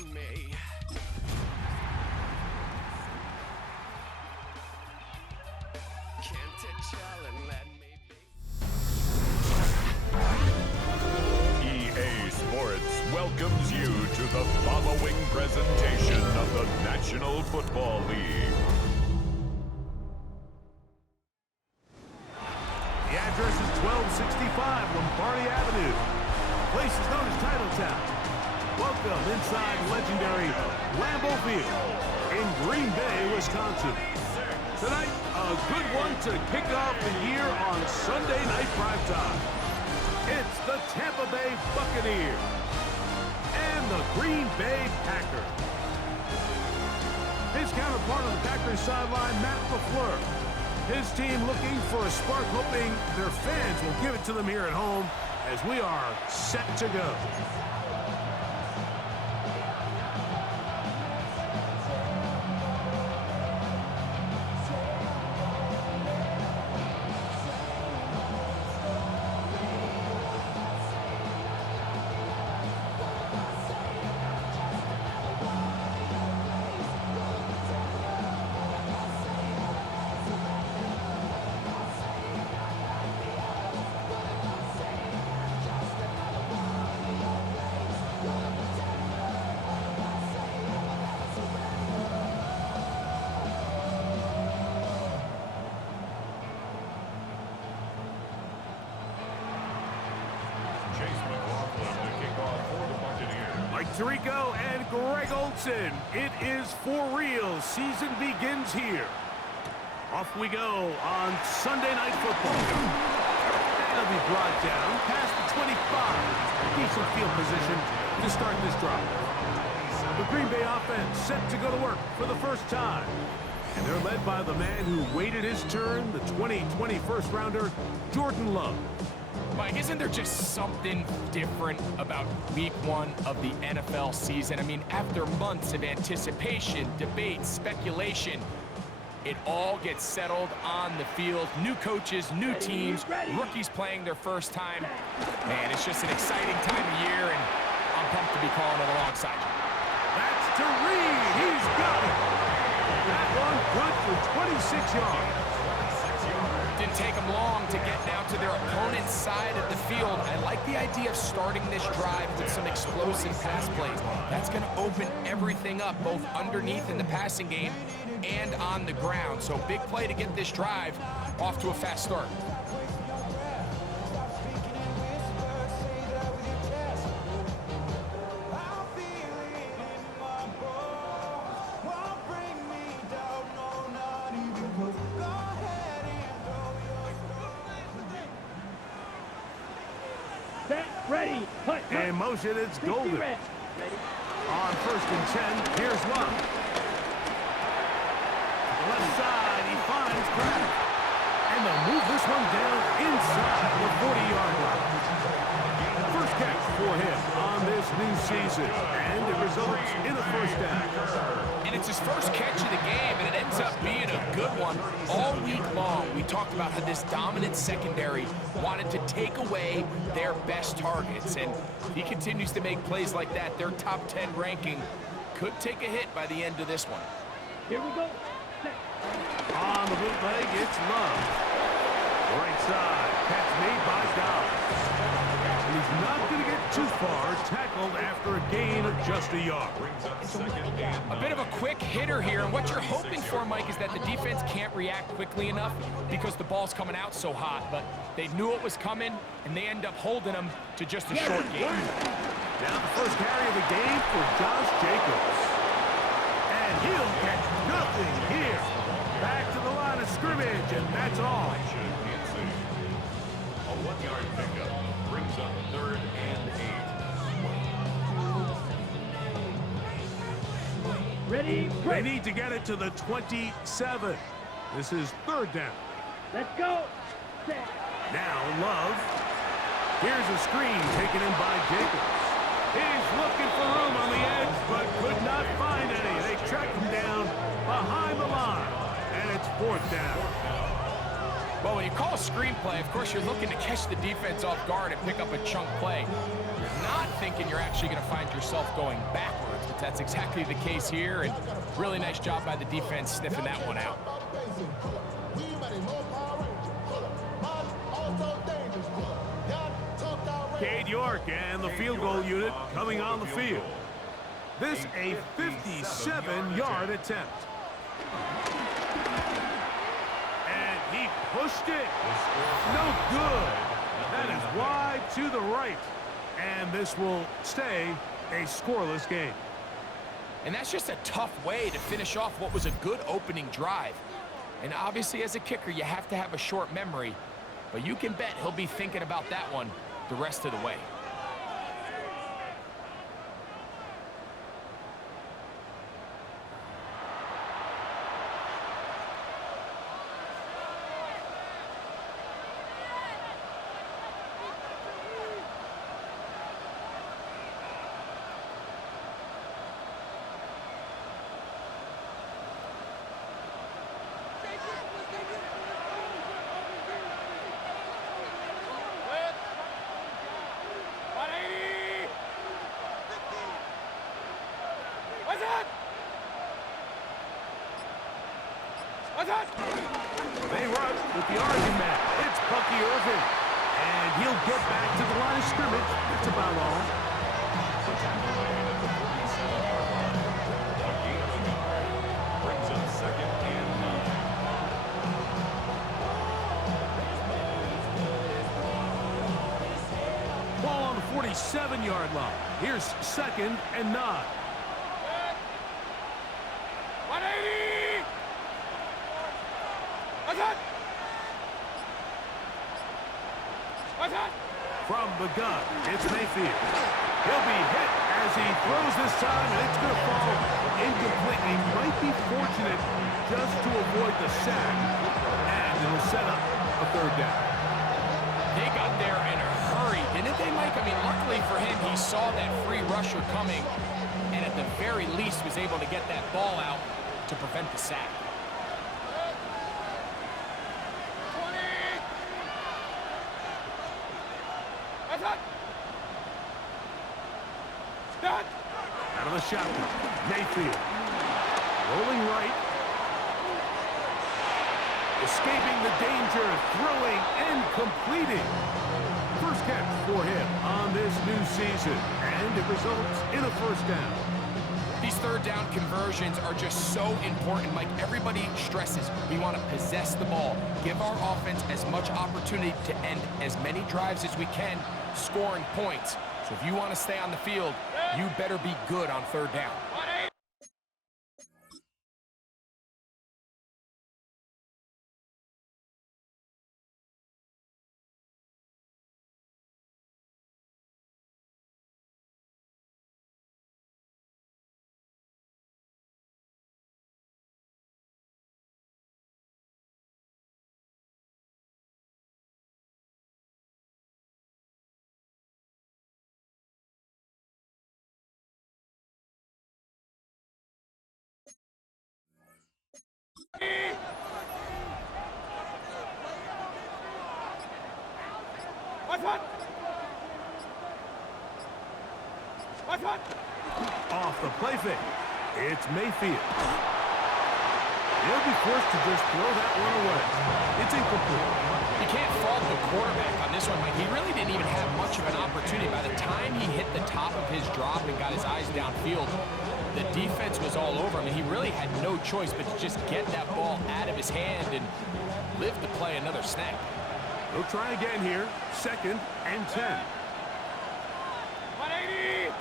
on me. Can't it chill and let me be? EA Sports welcomes you to the following presentation of the National Football League. The address is 1265 Lombardi Avenue. The place is known as Titletown. Welcome inside legendary Lambeau Field in Green Bay, Wisconsin. Tonight, a good one to kick off the year on Sunday Night Primetime. It's the Tampa Bay Buccaneers and the Green Bay Packers. His counterpart on the Packers sideline, Matt LaFleur. His team looking for a spark, hoping their fans will give it to them here at home as we are set to go. Tirico and Greg Olsen. It is for real. Season begins here. Off we go on Sunday Night Football. That'll be brought down past the 25. Decent field position to start this drive. The Green Bay offense set to go to work for the first time. And they're led by the man who waited his turn, the 2020 first-rounder, Jordan Love. Mike, isn't there just something different about week one of the NFL season? I mean, after months of anticipation, debate, speculation, it all gets settled on the field. New coaches, new teams, rookies playing their first time. Man, it's just an exciting time of year, and I'm pumped to be calling it alongside you. That's to Reed. He's got it. That one good for 26 yards. Didn't take them long to get down to their opponent's side of the field. I like the idea of starting this drive with some explosive pass plays. That's going to open everything up, both underneath in the passing game and on the ground. So big play to get this drive off to a fast start. Ready, punt. In motion, it's Golden. On 1st and 10, here's Love. Left side, he finds Craddock. And they'll move this one down inside the 40-yard line. First catch for him on this new season. And it results in a first down. And it's his first catch of the game, and it ends up being a good one. All week long, we talked about how this dominant secondary wanted to take away their best targets. And if he continues to make plays like that, their top 10 ranking could take a hit by the end of this one. Here we go. On the bootleg, it's Love. Right side, catch made by Dobbs. And he's not going to get too far, tackled after a gain of just a yard. A bit of a quick hitter here, and what you're hoping for, Mike, is that the defense can't react quickly enough because the ball's coming out so hot, but they knew it was coming, and they end up holding them to just a short gain. Now the first carry of the game for Josh Jacobs. And he'll catch nothing here. Back to the line of scrimmage, and that's all. A 1-yard pickup brings up 3rd and 8. Ready, They need to get it to the 27. This is 3rd down. let's go. Now Love. Here's a screen taken in by Jacobs. He's looking for room on the edge, but could not find any. They track him down behind the line, and it's 4th down. Well, when you call a screenplay, of course, you're looking to catch the defense off guard and pick up a chunk play. You're not thinking you're actually going to find yourself going backwards, but that's exactly the case here, and really nice job by the defense sniffing that one out. Cade York and the field goal unit coming on the field. This a 57-yard attempt. And he pushed it. No good. That is wide to the right. And this will stay a scoreless game. And that's just a tough way to finish off what was a good opening drive. And obviously, as a kicker, you have to have a short memory. But you can bet he'll be thinking about that one the rest of the way. They run with the argument. It's Bucky Irving. And he'll get back to the line of scrimmage. That's about all. Brings up 2nd and 9. Ball on the 47-yard line. Here's 2nd and 9. From the gun, it's Mayfield. He'll be hit as he throws this time, and it's going to fall incomplete. He might be fortunate just to avoid the sack, and it'll set up a 3rd down. They got there in a hurry, didn't they, Mike? I mean, luckily for him, he saw that free rusher coming, and at the very least was able to get that ball out to prevent the sack. Out of the shotgun, Mayfield. Rolling right. Escaping the danger, throwing and completing. First catch for him on this new season, and it results in a 1st down. These 3rd down conversions are just so important, Mike. Everybody stresses we want to possess the ball, give our offense as much opportunity to end as many drives as we can, scoring points. So if you want to stay on the field, you better be good on 3rd down. Off the play fake, it's Mayfield. He'll be forced to just throw that one away. It's incomplete. You can't fault the quarterback on this one, Mike. He really didn't even have much of an opportunity. By the time he hit the top of his drop and got his eyes downfield, the defense was all over him, and he really had no choice but to just get that ball out of his hand and live to play another snap. They'll try again here. 2nd and 10. 180!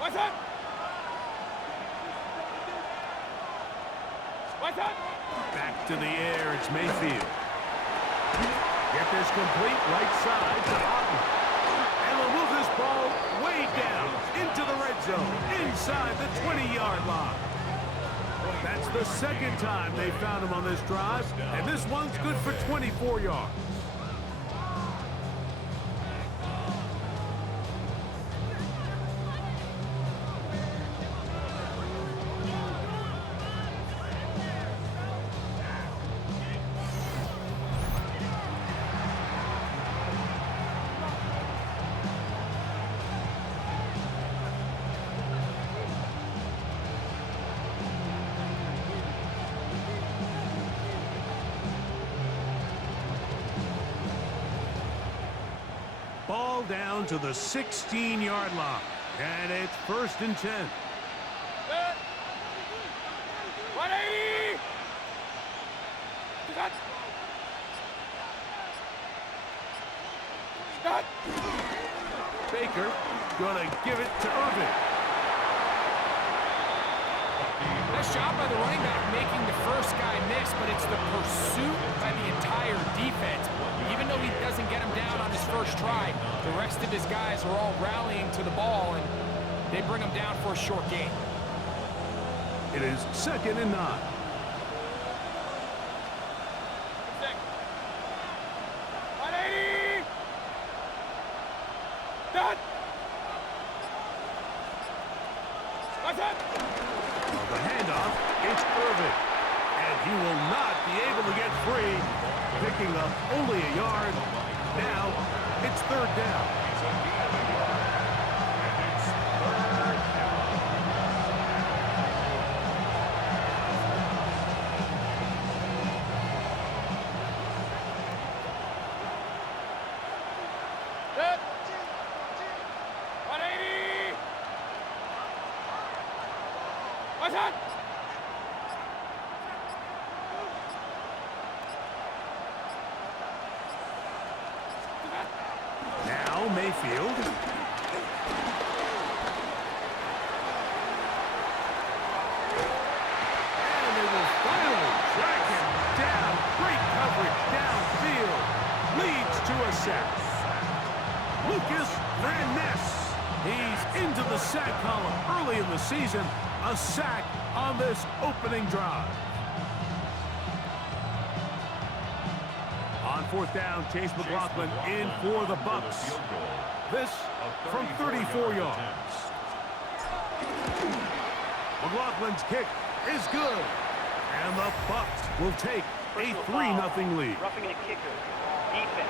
What's up? What's up? Back to the air, it's Mayfield. Get this complete right side to Otten. And they'll move this ball way down into the red zone, inside the 20-yard line. That's the 2nd time they found him on this drive, and this one's good for 24 yards. Ball down to the 16-yard line. And it's 1st and 10. 180! Scott! Baker gonna give it to Irvin. Nice job by the running back making the first guy miss, but it's the pursuit by the entire defense. Even though he doesn't get him down on his first try, the rest of his guys are all rallying to the ball, and they bring him down for a short gain. It is 2nd and 9. The handoff, it's Irvin. And he will not be able to get free, picking up only a yard. Now, it's 3rd down. Now Mayfield. And they will finally track him down. Great coverage downfield. Leads to a sack. Lucas Van Ness. He's into the sack column early in the season. A sack on this opening drive. On 4th down, Chase McLaughlin in for the Bucs. This from 34 yards. McLaughlin's kick is good. And the Bucs will take a 3-0 lead. Roughing the kicker. Defense.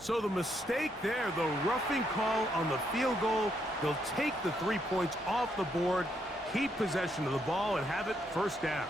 So the mistake there, the roughing call on the field goal. They'll take the 3 points off the board, keep possession of the ball, and have it 1st down.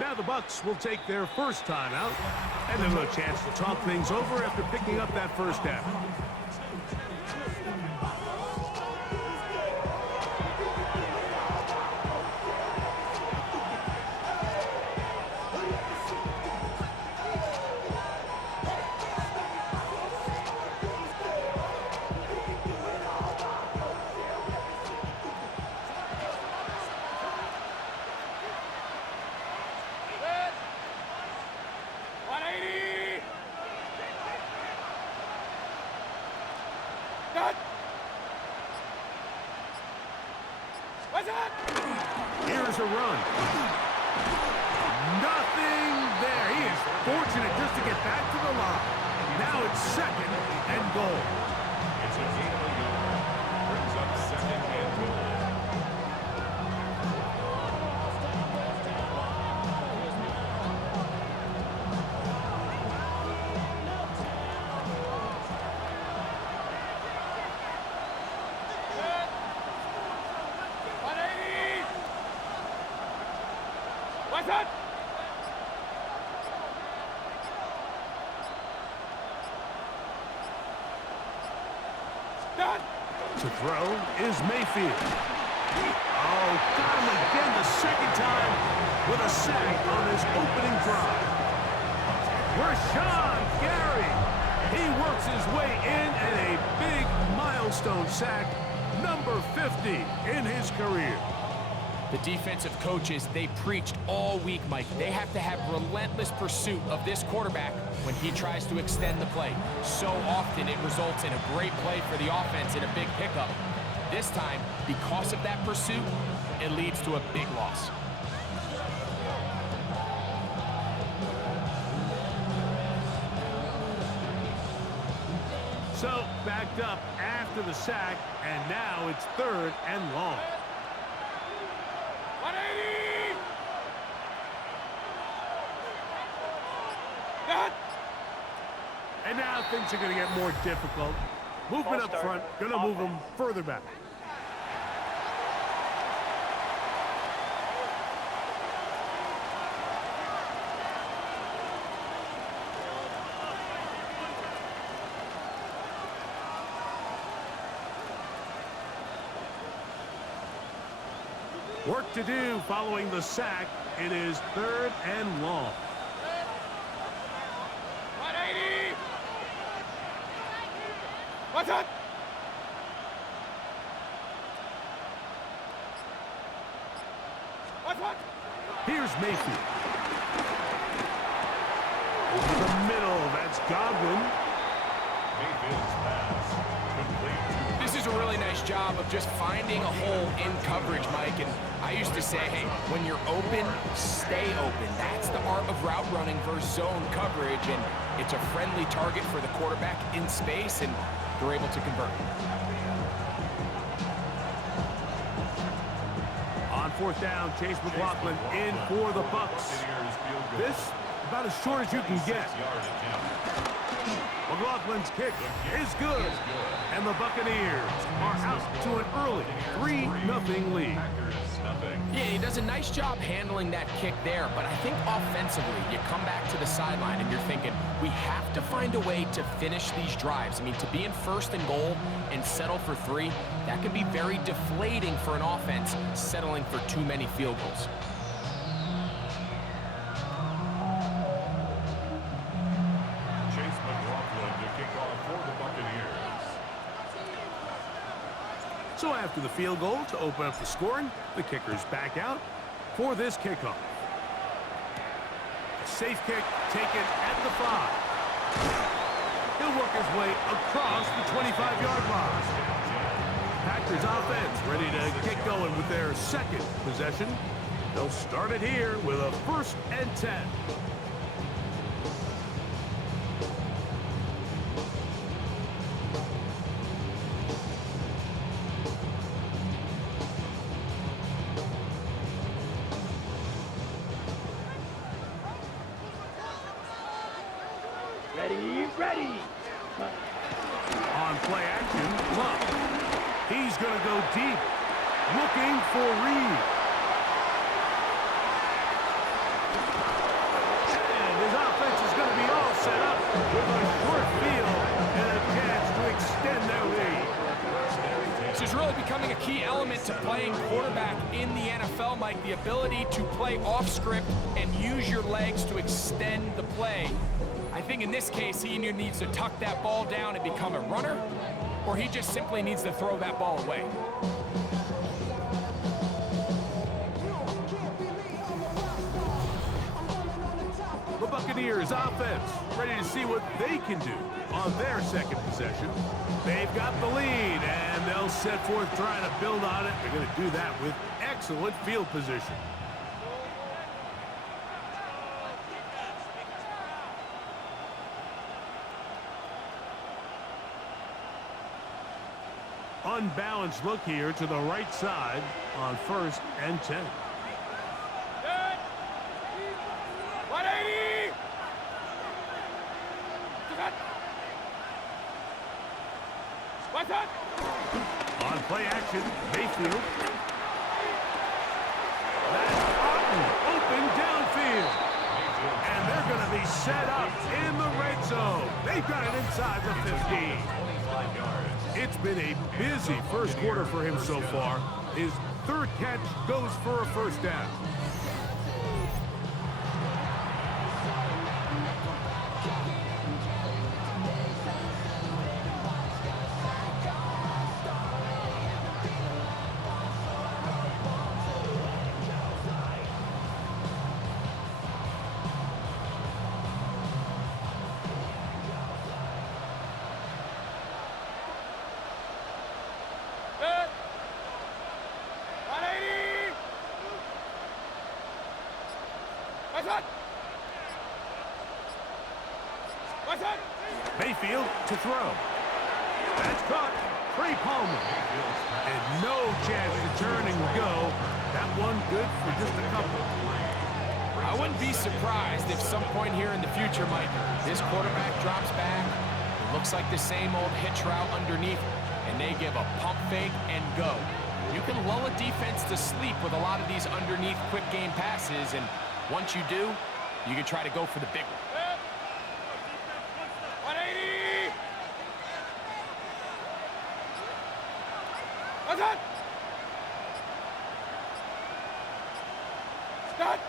Now the Bucs will take their first timeout, and they'll have a chance to talk things over after picking up that 1st down. Here's a run. Nothing there. He is fortunate just to get back to the line. Now it's second and goal. It's a gain of a yard. Brings up second and goal. To throw is Mayfield. Oh, got him again the second time with a sack on his opening drive. Rashawn Gary. He works his way in and a big milestone sack, number 50 in his career. The defensive coaches, they preached all week, Mike. They have to have relentless pursuit of this quarterback when he tries to extend the play. So often it results in a great play for the offense and a big pickup. This time, because of that pursuit, it leads to a big loss. So, backed up after the sack, and now it's third and long. 180! And now things are going to get more difficult. Movement up front, going to move them further back. Work to do following the sack. It is third and long. 180! What's up? What? Here's Mayfield. Over the middle, that's Godwin. Mayfield's pass complete. This is a really nice job of just finding a hole in coverage, Mike. And I used to say, hey, when you're open, stay open. That's the art of route running versus zone coverage. And it's a friendly target for the quarterback in space, and they're able to convert. On fourth down, Chase McLaughlin in for the Bucks. Buccaneers field goal. This, about as short as you can get. 6-yard attempt. McLaughlin's kick is good. And the Buccaneers are out to an early 3-0 lead. Packers nothing. Yeah, he does a nice job handling that kick there, but I think offensively, you come back to the sideline and you're thinking, we have to find a way to finish these drives. I mean, to be in first and goal and settle for 3, that can be very deflating for an offense settling for too many field goals. Chase McLaughlin to kick off for the Buccaneers. So after the field goal to open up the scoring, the kicker's back out for this kickoff. A safe kick taken at the 5. He'll work his way across the 25-yard line. Packers offense ready to get going with their second possession. They'll start it here with a 1st and 10. Ready! On play action, Luck. He's going to go deep, looking for Reed. And his offense is going to be all set up with a short field and a chance to extend their lead. This is really becoming a key element to playing quarterback in the NFL, Mike, the ability to play off script and use your legs to extend the play. I think in this case, he either needs to tuck that ball down and become a runner, or he just simply needs to throw that ball away. The Buccaneers offense ready to see what they can do on their second possession. They've got the lead, and they'll set forth trying to build on it. They're going to do that with excellent field position. Unbalanced look here to the right side on 1st and 10. 180! What's that? On play action, Mayfield. That's Otten, open downfield. And they're going to be set up in the red zone. They've got it inside the 15. It's been a busy first quarter for him so far. His 3rd catch goes for a 1st down. Good. 180! What's that? What's that? Mayfield to throw. That's caught. Trey Palmer. And no chance to turn and go. That one good for just a couple. I wouldn't be surprised if some point here in the future, Mike, this quarterback drops back. It looks like the same old hitch route underneath, and they give a pump fake and go. You can lull a defense to sleep with a lot of these underneath quick game passes, and once you do, you can try to go for the big one. 180! What's that? Start!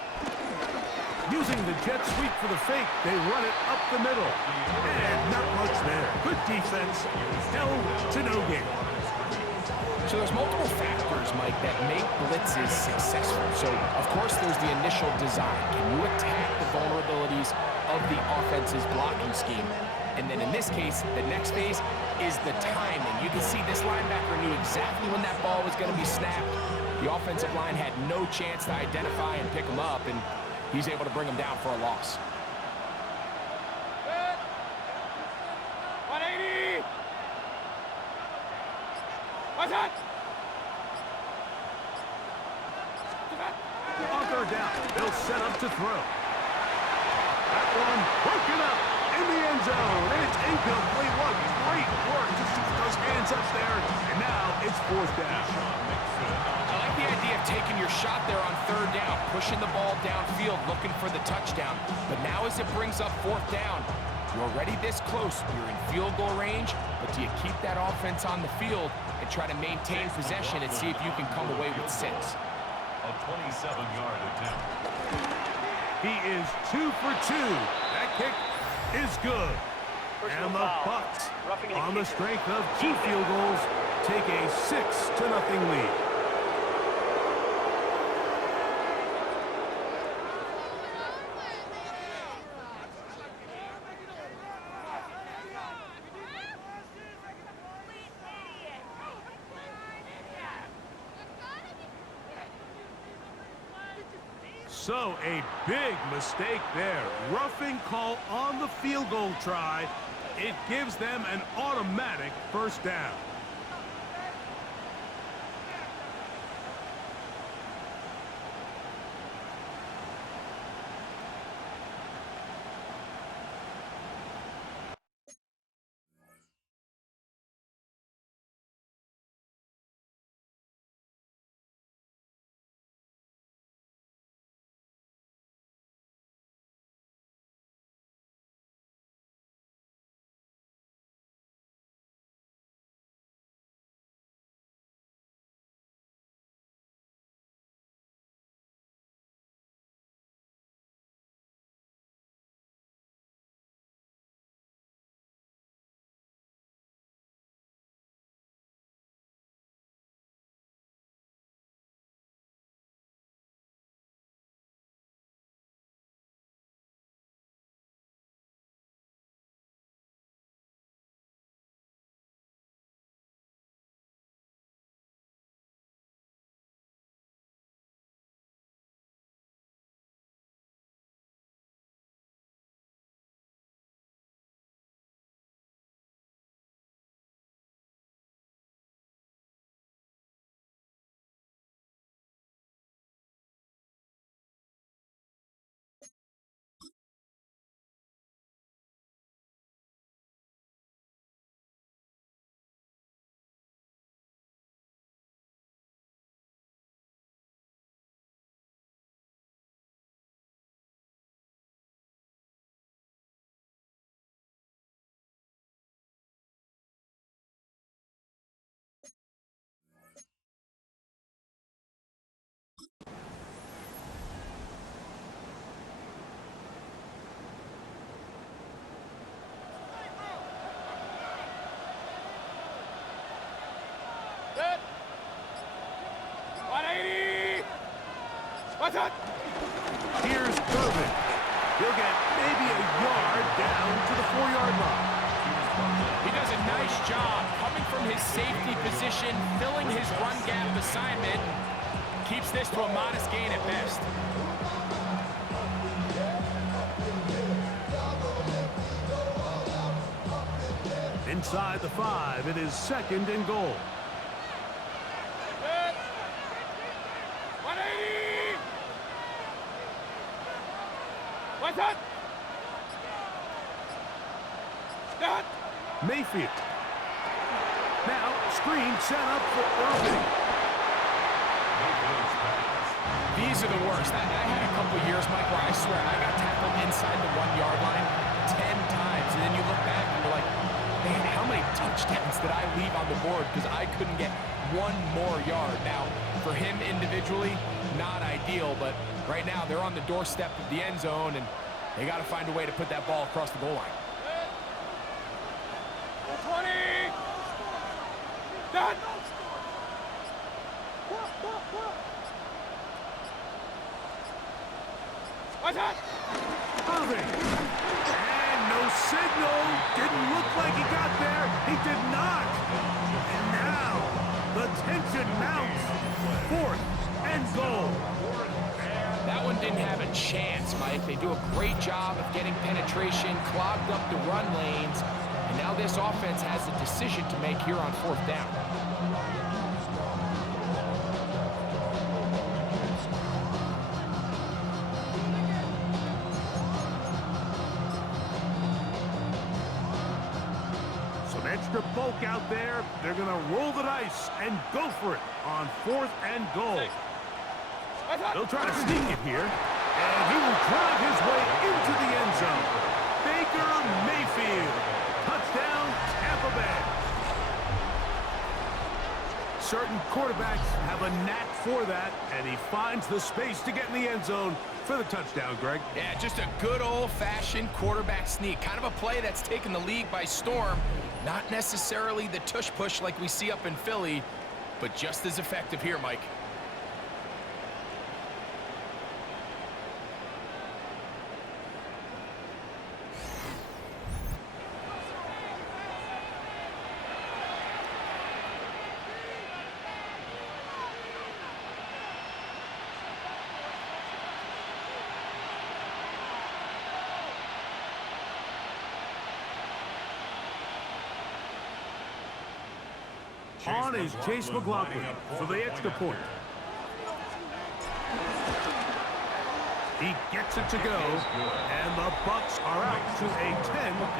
Using the jet sweep for the fake, they run it up the middle. And not much there. Good defense. Held to no gain. So there's multiple factors, Mike, that make blitzes successful. So, of course, there's the initial design. Can you attack the vulnerabilities of the offense's blocking scheme? And then in this case, the next phase is the timing. You can see this linebacker knew exactly when that ball was going to be snapped. The offensive line had no chance to identify and pick him up, and he's able to bring him down for a loss. Good. 180! What's that? On 3rd down, they'll set up to throw. That one broken up in the end zone. It's incomplete. What great work to shoot those hands up there. And now it's 4th down. I like the idea of taking your shot there on 3rd down, pushing the ball downfield, looking for the touchdown. But now as it brings up 4th down, you're already this close. You're in field goal range, but do you keep that offense on the field and try to maintain possession and see if you can come away with 6? A 27-yard attempt. He is 2 for 2. That kick is good. And the Bucs, on the strength of 2 field goals, take a 6-0 lead. So a big mistake there. Roughing call on the field goal try. It gives them an automatic 1st down. Watch out! Here's Irvin. He'll get maybe a yard down to the 4-yard line. He does a nice job coming from his safety position, filling his run gap assignment. Keeps this to a modest gain at best. Inside the 5, it is 2nd and goal. Set. 180! Watch out! Done! Mayfield. Now, screen set up for Irving. These are the worst. I had a couple years, Mike, where I swear I got tackled inside the 1-yard line 10 times. And then you look back and you're like, man, how many touchdowns did I leave on the board because I couldn't get one more yard? Now, for him individually, not ideal, but right now they're on the doorstep of the end zone, and they got to find a way to put that ball across the goal line. 20! Done! Watch out! Irving. And no signal. Didn't look like he got there. He did not. And now the tension mounts. 4th and goal. That one didn't have a chance, Mike. They do a great job of getting penetration, clogged up the run lanes, and now this offense has a decision to make here on 4th down. Some extra bulk out there. They're going to roll the dice and go for it on 4th and goal. Watch out! They'll try to sneak it here, and he will drive his way into the end zone. Baker Mayfield. Touchdown, Tampa Bay. Certain quarterbacks have a knack for that, and he finds the space to get in the end zone for the touchdown, Greg. Yeah, just a good old-fashioned quarterback sneak. Kind of a play that's taken the league by storm. Not necessarily the tush-push like we see up in Philly, but just as effective here, Mike. On is Chase McLaughlin for the extra point. He gets it to go, and the Bucs are out to a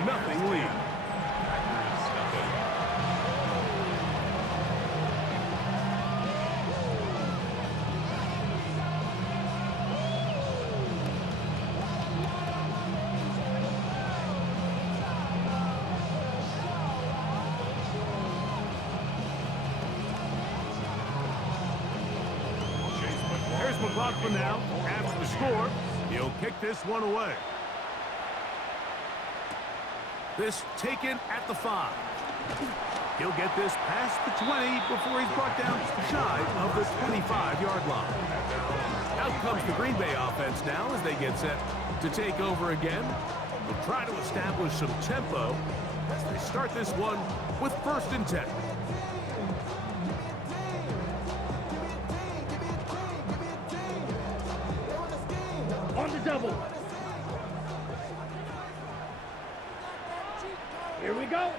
10-0 lead. Here's McLaughlin now. After the score, he'll kick this one away. This taken at the 5. He'll get this past the 20 before he's brought down shy of the 25-yard line. Out comes the Green Bay offense now as they get set to take over again. They'll try to establish some tempo as they start this one with 1st and 10. On the double. Here we go.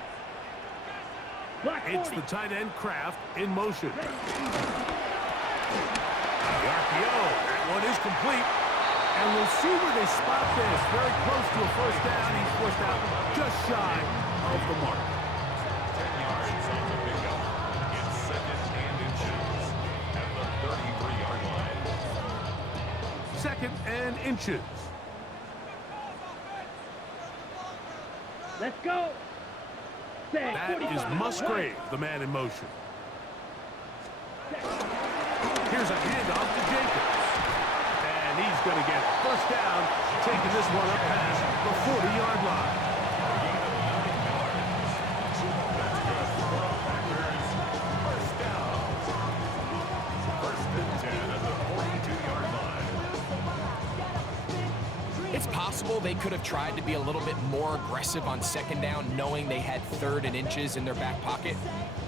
It's the tight end Kraft in motion. The RPO, that one is complete. And we'll see where they spot this. Very close to a 1st down. He's forced out just shy of the mark. 10 yards on the pickup. It's 2nd and inches at the 33-yard line. 2nd and inches. Let's go. That is Musgrave, the man in motion. Here's a handoff to Jacobs. And he's going to get 1st down, taking this one up past the 40-yard line. First and 10 at the 42-yard line. It's possible they could have tried to be a little bit more aggressive on second down, knowing they had 3rd and inches in their back pocket.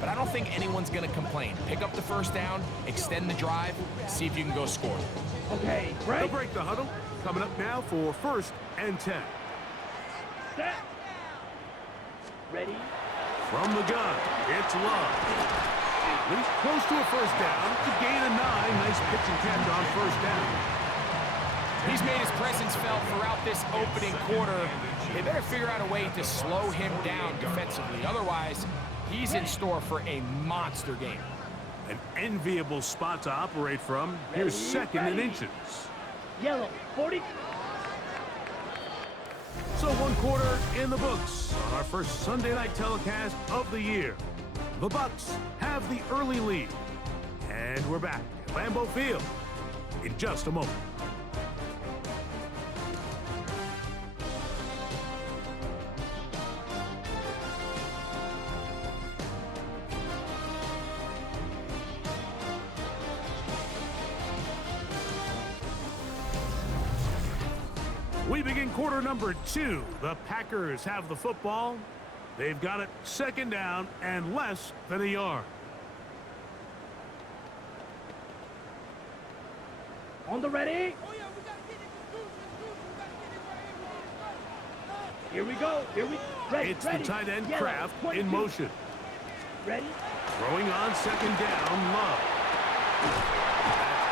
But I don't think anyone's going to complain. Pick up the first down, extend the drive, see if you can go score. Okay, break. They'll break the huddle. Coming up now for 1st and 10. Set. Ready. From the gun, it's Love. He's close to a first down. To gain a 9. Nice pitch and catch on first down. He's made his presence felt throughout this opening quarter. They better figure out a way to slow him down defensively. Otherwise, he's in store for a monster game. An enviable spot to operate from. Here's 2nd and inches. Yellow. 40. So 1 quarter in the books on our first Sunday night telecast of the year. The Bucs have the early lead. And we're back at Lambeau Field in just a moment. We begin quarter number 2. The Packers have the football. They've got it 2nd down and less than a yard. On the ready. Here we go. Here we ready. It's ready. the tight end Yellow, Kraft 22. in motion. Ready. Throwing on 2nd down, Love.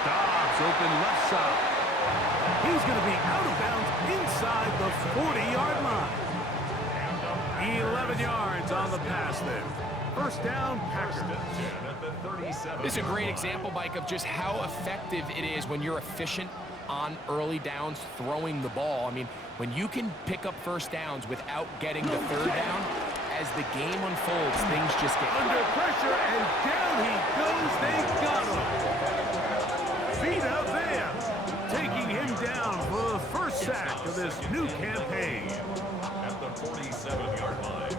Dobbs open left side. He's going to be out of bounds inside the 40-yard line. 11 yards on the pass there. First down, Packers. This is a great example, Mike, of just how effective it is when you're efficient on early downs throwing the ball. I mean, when you can pick up first downs without getting the 3rd down, as the game unfolds, things just get Under pressure, and down he goes. They got him. Feet out there. Taking him down for the first sack of this new campaign. At the 47-yard line.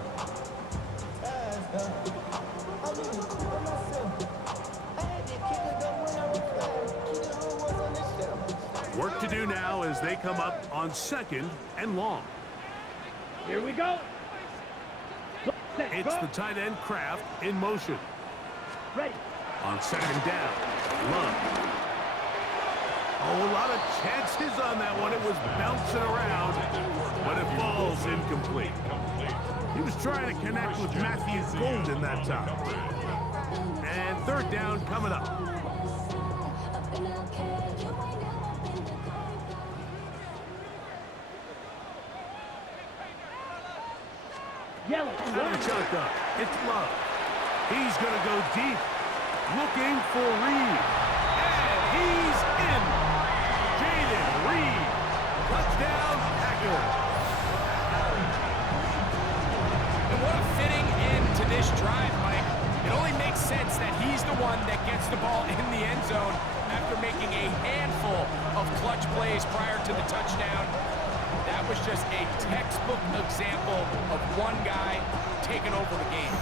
Work to do now as they come up on 2nd and long. Here we go. Set, It's go. the tight end Kraft in motion. Ready. On 2nd down, Love. Oh, a lot of chances on that one. It was bouncing around, but it falls incomplete. He was trying to connect with Matthew Golden that time. And 3rd down coming up. Yellow. And a shotgun. It's Love. He's going to go deep, looking for Reed. And he's in. Jaden Reed. Touchdown, Packers. And what a fitting end to this drive, Mike. It only makes sense that he's the one that gets the ball in the end zone after making a handful of clutch plays prior to the touchdown. That was just a textbook example of one guy taking over the game.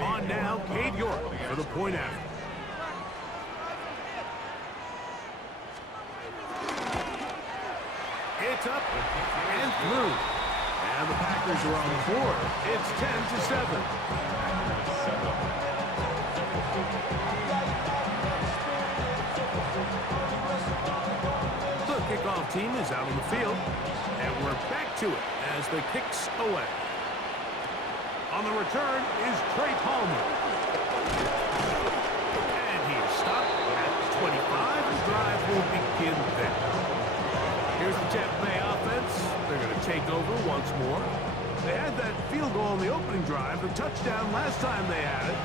On now, Cade York for the point after. It's up and through. And the Packers are on the board. It's 10-7. The kickoff team is out on the field. And we're back to it as the kicks away. On the return is Trey Palmer. And he's stopped at 25. The drive will begin there. Here's the Tampa Bay offense. They're going to take over once more. They had that field goal on the opening drive, the touchdown last time they had it.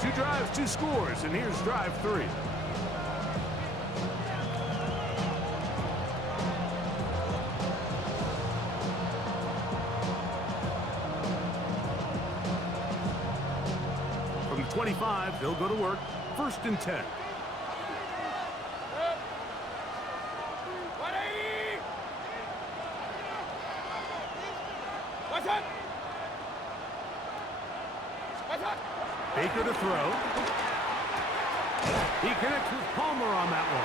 2 drives, 2 scores, and here's drive 3. From the 25, they'll go to work. 1st and 10. Baker to throw. He connects with Palmer on that one.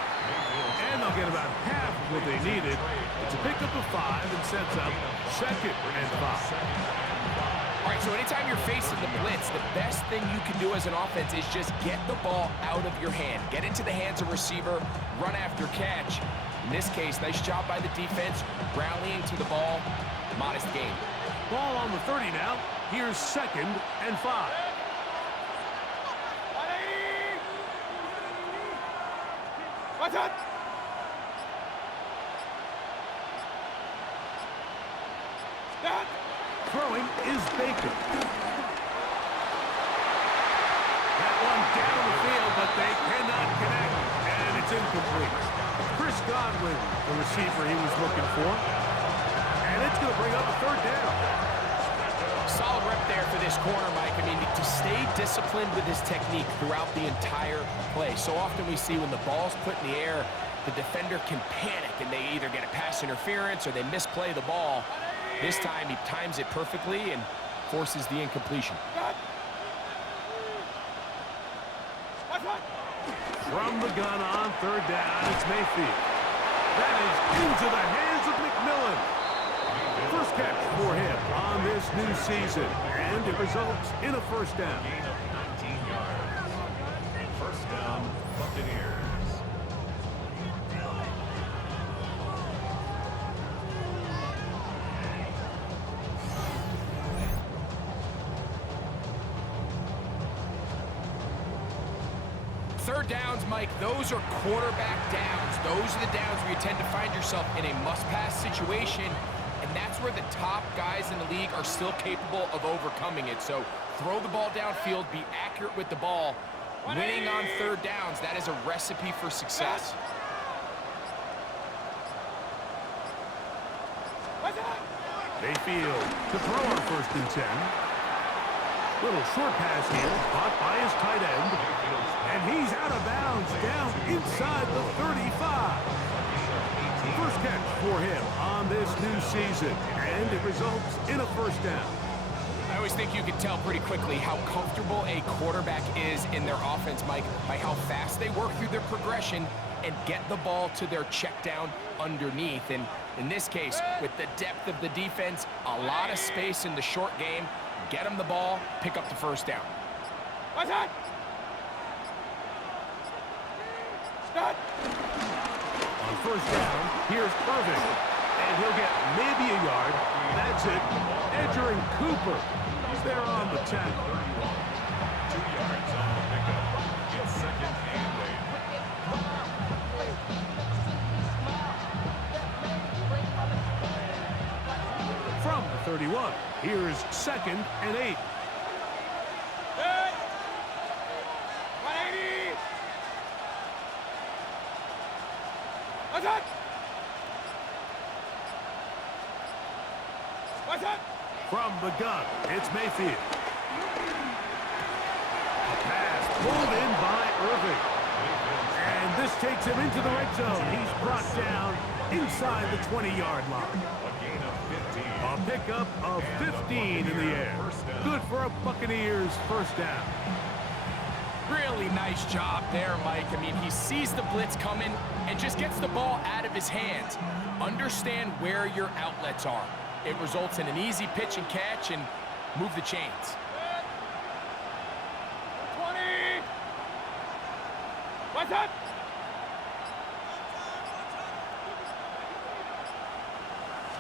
And they'll get about half of what they needed. It's a pickup of 5 and sets up 2nd and 5. All right, so anytime you're facing the blitz, the best thing you can do as an offense is just get the ball out of your hand. Get into the hands of receiver, run after catch. In this case, nice job by the defense, rallying to the ball. Modest gain. Ball on the 30 now. Here's 2nd and 5. What's up? Throwing is Baker. That one down the field, but they cannot connect, and it's incomplete. Chris Godwin, the receiver he was looking for, and it's going to bring up a 3rd down. Solid rep there for this corner, Mike. I mean, to stay disciplined with his technique throughout the entire play. So often we see when the ball's put in the air, the defender can panic, and they either get a pass interference or they misplay the ball. This time he times it perfectly and forces the incompletion. From the gun on 3rd down, it's Mayfield. That is into the hands of McMillan. First catch for him on this new season, and it results in a 1st down. Gain of 19 yards. 1st down, Buccaneers. Third downs, Mike, those are quarterback downs. Those are the downs where you tend to find yourself in a must-pass situation, and that's where the top guys in the league are still capable of overcoming it. So throw the ball downfield, be accurate with the ball. Winning on 3rd downs, that is a recipe for success. Mayfield to throw on 1st and 10. Little short pass here, caught by his tight end. And he's out of bounds, down inside the 35. First catch for him on this new season, and it results in a 1st down. I always think you can tell pretty quickly how comfortable a quarterback is in their offense, Mike, by how fast they work through their progression and get the ball to their check down underneath. And in this case, with the depth of the defense, a lot of space in the short game, get them the ball, pick up the 1st down. What's that? Start. On 1st down, here's Irving. And he'll get maybe a yard. That's it. Edger and Cooper. They're on the tackle. 2 yards on the pickup. It's 2nd and 8. From the 31, here's 2nd and 8. Good. 180. What's that? What's that? From the gun, it's Mayfield. A pass pulled in by Irving. And this takes him into the red zone. He's brought down inside the 20-yard line. A gain of 15. A pickup of 15 in the air. Good for a Buccaneers 1st down. Really nice job there, Mike. I mean, he sees the blitz coming and just gets the ball out of his hands. Understand where your outlets are. It results in an easy pitch and catch and move the chains. 20. What's that?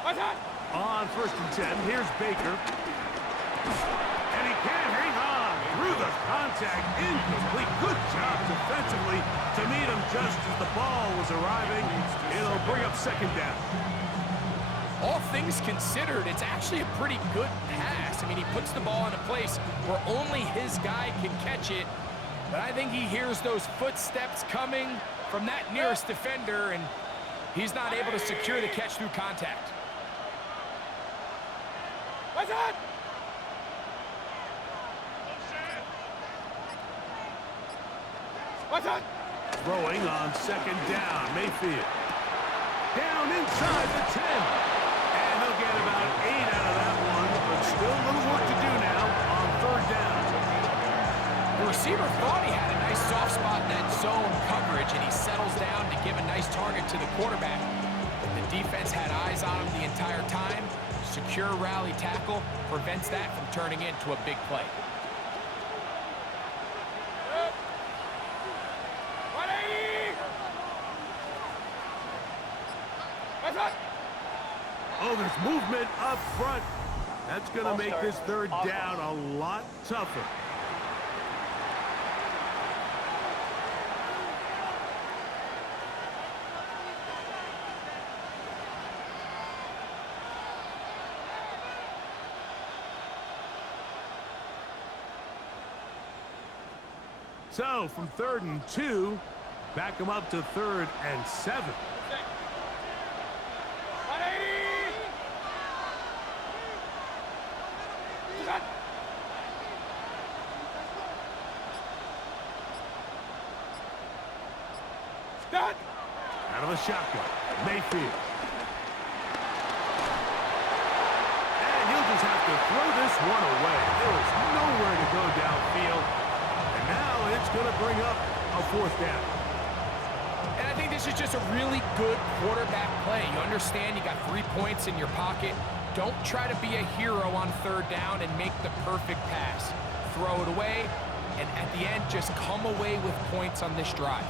What's that? On 1st and 10, here's Baker. And he can't hang on through the contact. Incomplete. Good job defensively to meet him just as the ball was arriving. It'll bring up 2nd down. All things considered, it's actually a pretty good pass. I mean, he puts the ball in a place where only his guy can catch it. But I think he hears those footsteps coming from that nearest defender, and he's not able to secure the catch through contact. What's that? What's that? Throwing on 2nd down, Mayfield. Down inside the 10. And they'll get about 8 out of that one, but still a little work to do now on 3rd down. receiver thought he had a nice soft spot in that zone coverage, and he settles down to give a nice target to the quarterback. But the defense had eyes on him the entire time. Secure rally tackle prevents that from turning into a big play. Oh, there's movement up front. That's going to make this third down a lot tougher. So, from 3rd and 2, back them up to 3rd and 7. Out of the shotgun, Mayfield. And he'll just have to throw this one away. There is nowhere to go downfield. And now it's going to bring up a 4th down. And I think this is just a really good quarterback play. You understand you got 3 points in your pocket. Don't try to be a hero on 3rd down and make the perfect pass. Throw it away, and at the end, just come away with points on this drive.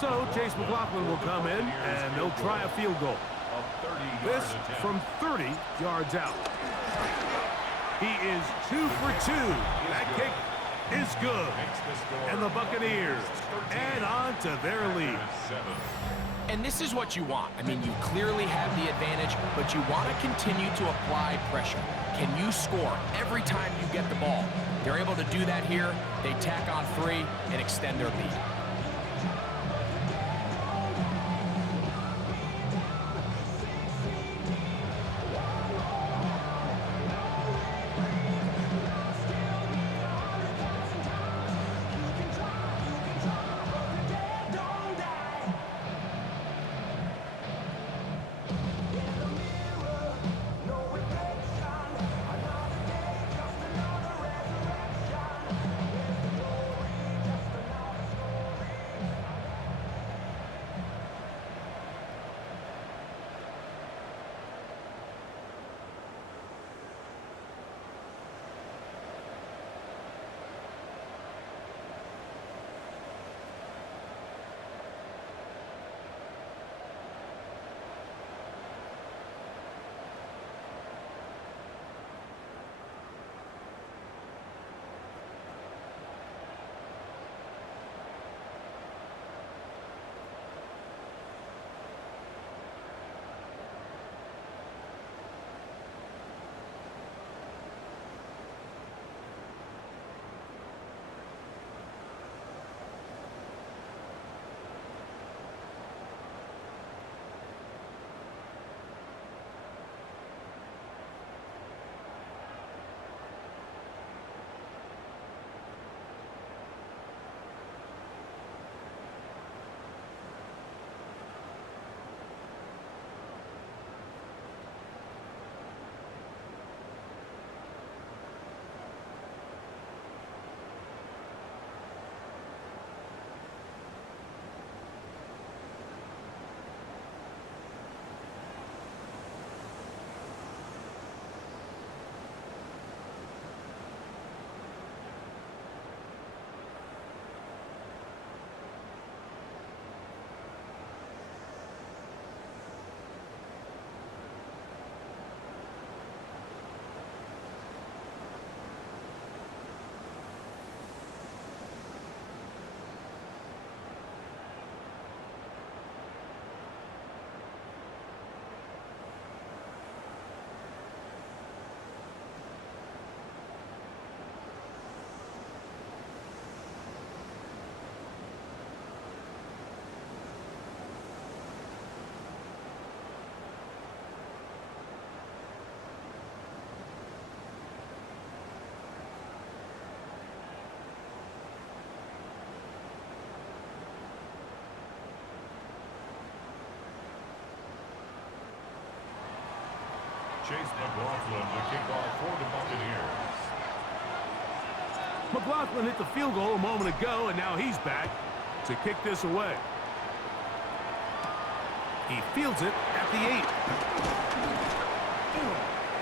So Chase McLaughlin will come in, and they'll try a field goal. This from 30 yards out. He is 2 for 2. That kick is good. And the Buccaneers add on to their lead. And this is what you want. I mean, you clearly have the advantage, but you want to continue to apply pressure. Can you score every time you get the ball? They're able to do that here. They tack on 3 and extend their lead. Chase McLaughlin, the kickoff for the Buccaneers. McLaughlin hit the field goal a moment ago, and now he's back to kick this away. He fields it at the 8.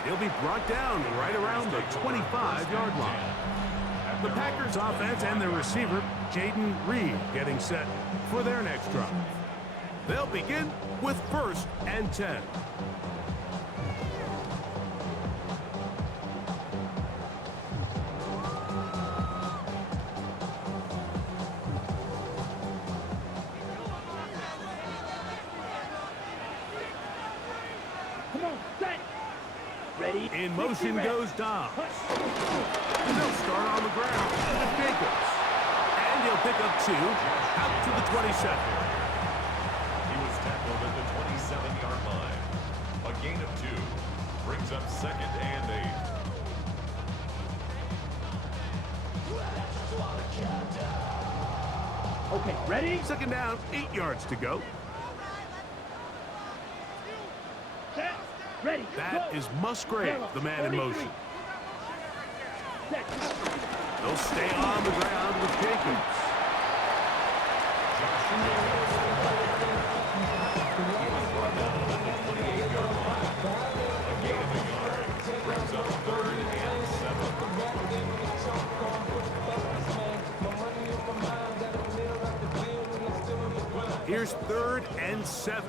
He'll be brought down right around the 25-yard line. The Packers offense and their receiver, Jaden Reed, getting set for their next drive. They'll begin with 1st and 10. Come on, set. Ready. In motion goes Dobbs. They'll start on the ground with Jacobs. And he'll pick up 2 out to the 27. He was tackled at the 27-yard line. A gain of 2 brings up 2nd and 8. Okay, ready. 2nd down, 8 yards to go. Set. Ready. That go. is Musgrave, the man in motion. Set. They'll stay on the ground with Jacobs. Brings up 3rd and 7. Here's 3rd and 7.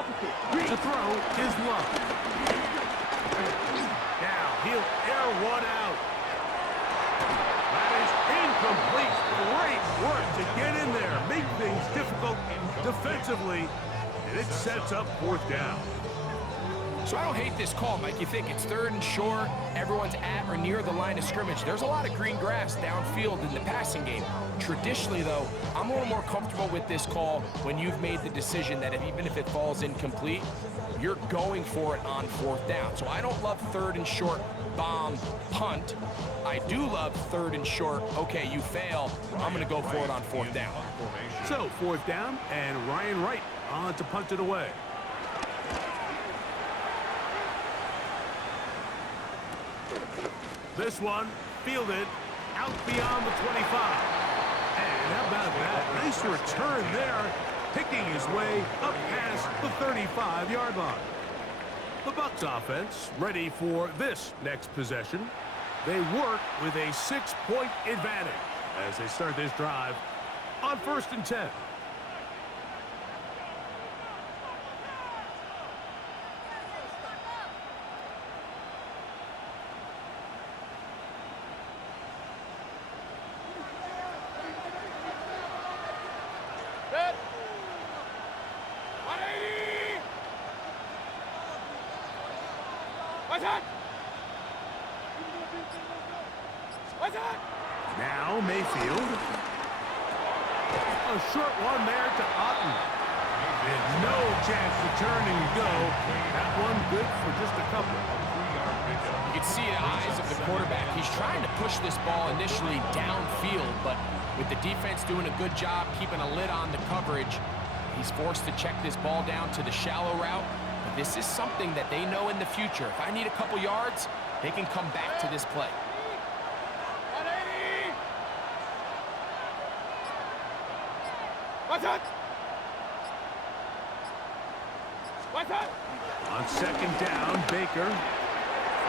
opposite. The throw is low. Now he'll air one out. That is incomplete. Great work to get in there, make things difficult defensively, and it sets up 4th down. So I don't hate this call, Mike. You think it's 3rd and short, everyone's at or near the line of scrimmage. There's a lot of green grass downfield in the passing game. Traditionally, though, I'm a little more comfortable with this call when you've made the decision that even if it falls incomplete, you're going for it on 4th down. So I don't love 3rd and short, bomb, punt. I do love 3rd and short, okay, you fail, I'm going to go for it on 4th down. So 4th down, and Ryan Wright on to punt it away. This one fielded out beyond the 25. And how about that? Nice return there, picking his way up past the 35-yard line. The Bucs offense ready for this next possession. They work with a 6-point advantage as they start this drive on 1st and 10. Set. 180. What's that? What's that? Now Mayfield. A short one there to Otten. And no chance to turn and go. That one good for just a couple. You can see the eyes of the quarterback. He's trying to push this ball initially downfield, but with the defense doing a good job keeping a lid on the coverage, he's forced to check this ball down to the shallow route. But this is something that they know in the future. If I need a couple yards, they can come back to this play. 180. What's that? What's that? On 2nd down, Baker.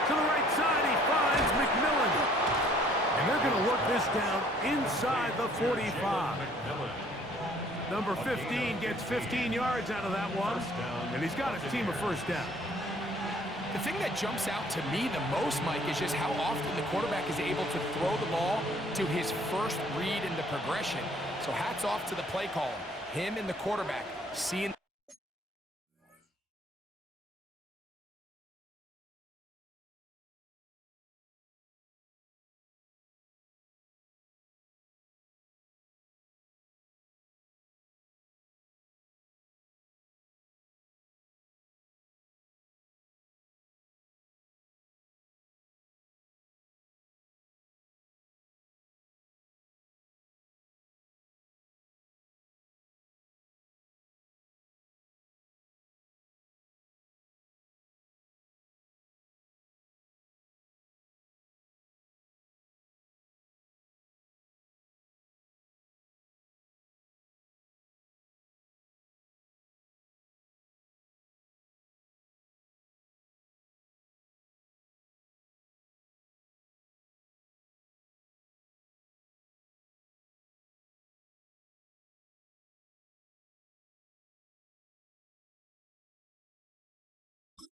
To the right side, he finds McMillan. And they're going to work this down inside the 45. Number 15 gets 15 yards out of that one. And he's got a team of 1st down. The thing that jumps out to me the most, Mike, is just how often the quarterback is able to throw the ball to his first read in the progression. So hats off to the play caller. Him and the quarterback seeing.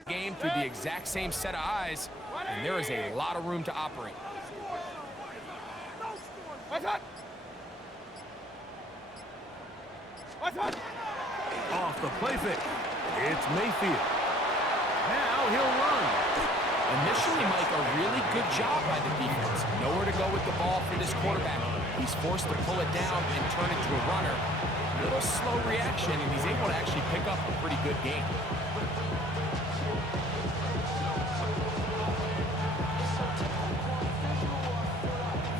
Game through the exact same set of eyes, and there is a lot of room to operate. What's that? What's that? Off the play fake. It's Mayfield. Now he'll run. Initially, Mike, a really good job by the defense. Nowhere to go with the ball for this quarterback. He's forced to pull it down and turn it to a runner. A little slow reaction, and he's able to actually pick up a pretty good game.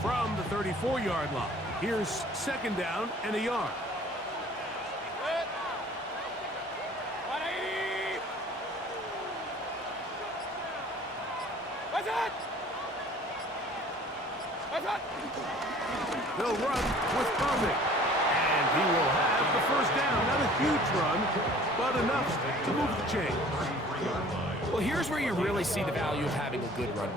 From the 34-yard line. Here's 2nd down and a yard. Set. 180. What's that? What's that? They'll run with Perfect. And he will have the 1st down. Not a huge run, but enough to move the chain. yard line. Well, here's where you really see the value of having a good run.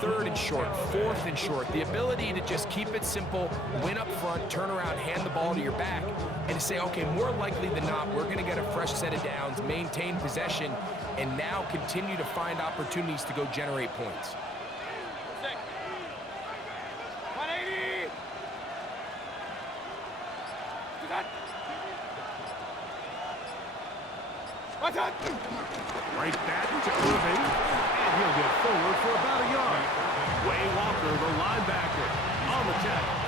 3rd and short, 4th and short. The ability to just keep it simple, win up front, turn around, hand the ball to your back, and to say, okay, more likely than not, we're going to get a fresh set of downs, maintain possession, and now continue to find opportunities to go generate points. 180. What's that? Right back to Irving, and he'll get forward for about a yard. Way Walker, the linebacker, on the tackle.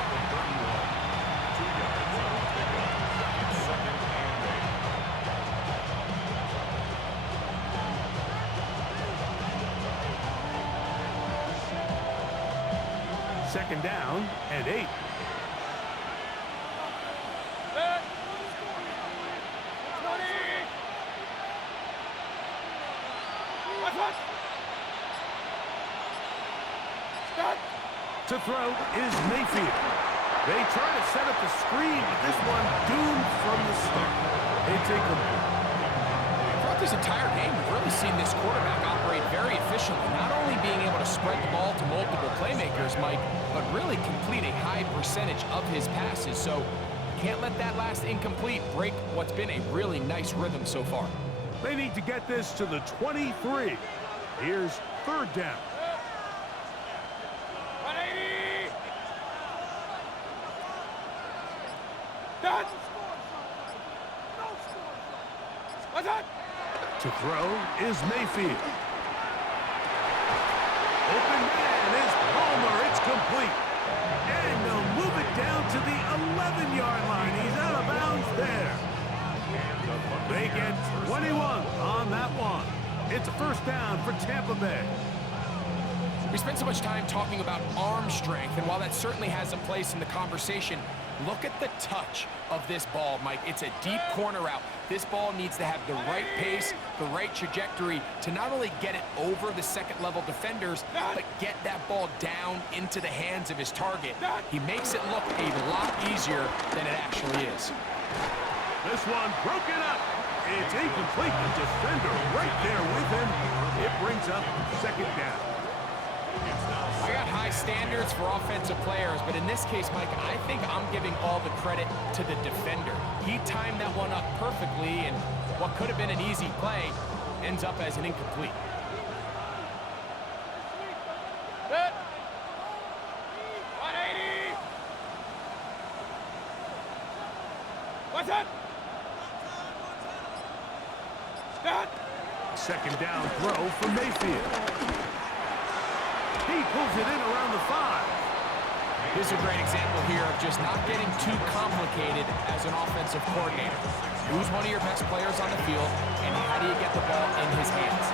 2 yards on the pickup. It's 2nd and 8. Second down and 8. Set. 20. What's that? Start. To throw is Mayfield. They try to set up the screen, but this one doomed from the start. It's incomplete. Throughout this entire game, we've really seen this quarterback operate very efficiently, not only being able to spread the ball to multiple playmakers, Mike, but really complete a high percentage of his passes. So can't let that last incomplete break what's been a really nice rhythm so far. They need to get this to the 23. Here's 3rd down. 180. Done. What's that? To throw is Mayfield. Open man is Palmer. It's complete. And they'll move it down to the 11-yard line. He's out of bounds there. They get 21 on that one. It's a 1st down for Tampa Bay. We spend so much time talking about arm strength, and while that certainly has a place in the conversation, look at the touch of this ball, Mike. It's a deep corner route. This ball needs to have the right pace, the right trajectory to not only get it over the second-level defenders, but get that ball down into the hands of his target. He makes it look a lot easier than it actually is. This one broken up. It's incomplete. The defender right there with him. It brings up 2nd down. I got high standards for offensive players, but in this case, Mike, I think I'm giving all the credit to the defender. He timed that one up perfectly, and what could have been an easy play ends up as an incomplete. Set. 180. What's that? Start. 2nd down throw for Mayfield. He pulls it in around the 5. This is a great example here of just not getting too complicated as an offensive coordinator. Who's one of your best players on the field, and how do you get the ball in his hands?